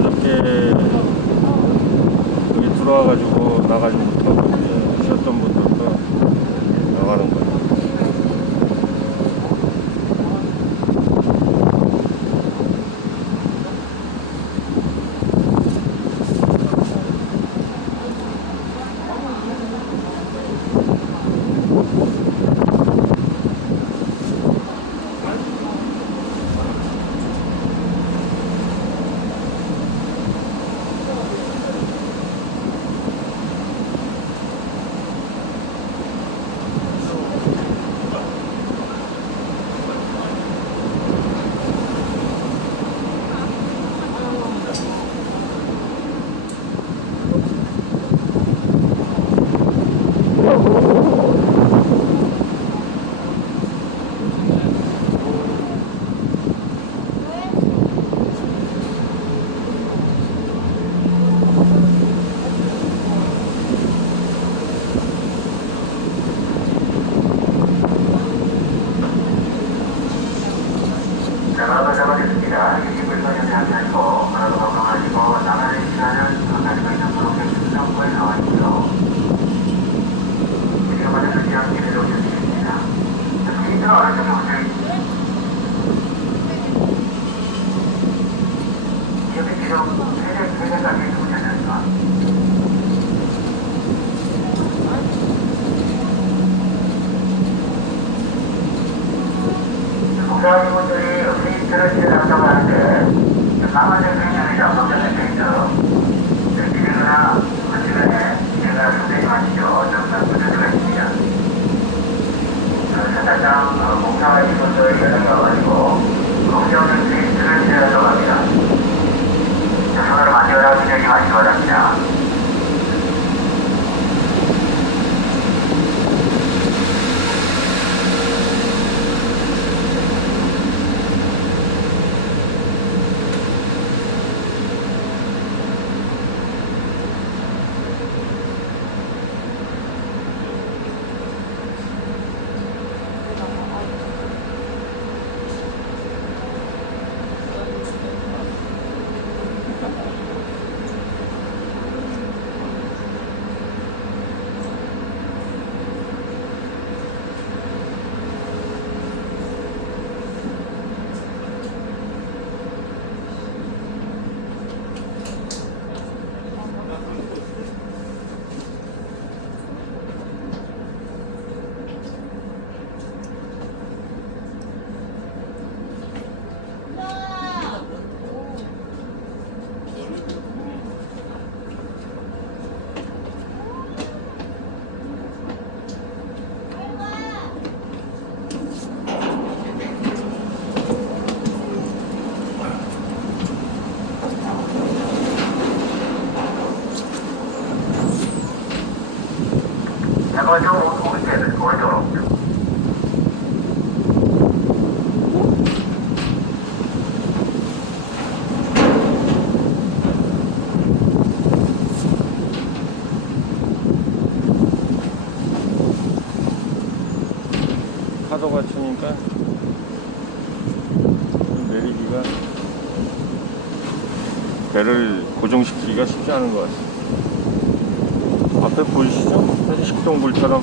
어저께 여기 들어와가지고 나가지 못하고 이제 쉬었던 분들도 나가는 거예요. 전화가 잡아주십니다. 유기불선에 대한 탈거, 하나도 건강하시고 나만의 시간을 가지고 있는 프로젝트 정보에 나와 있고요. 지금 먼저 기한 기회를 오셨습니다. 스케이트가 어느 오세요? 여기 지금 세대까지 오셨습니까? 공사원분들이 페인트를 칠한다고 하는데 까만색 페인트는 검정색 페인트 기능이나 건축에 기능을 상당히 많이죠. 정상 분들가 있습니다. 사실상 공사원 분들이 연락이 와가지고 공사원은 페인트를 칠한다고 합니다. 손으로 만져라 기능이 많이 바랍니다. 오른쪽으로. 파도가 치니까 내리기가 배를 고정시키기가 쉽지 않은 것 같아요. 앞에 보이시죠? 식동굴처럼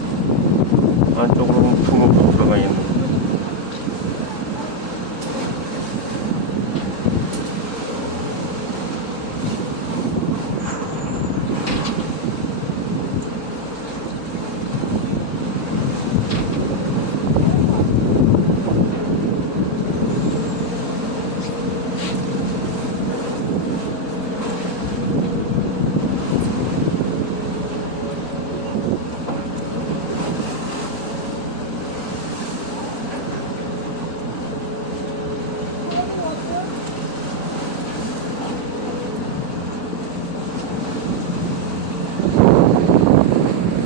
안쪽으로 퉁퉁 들어가 있는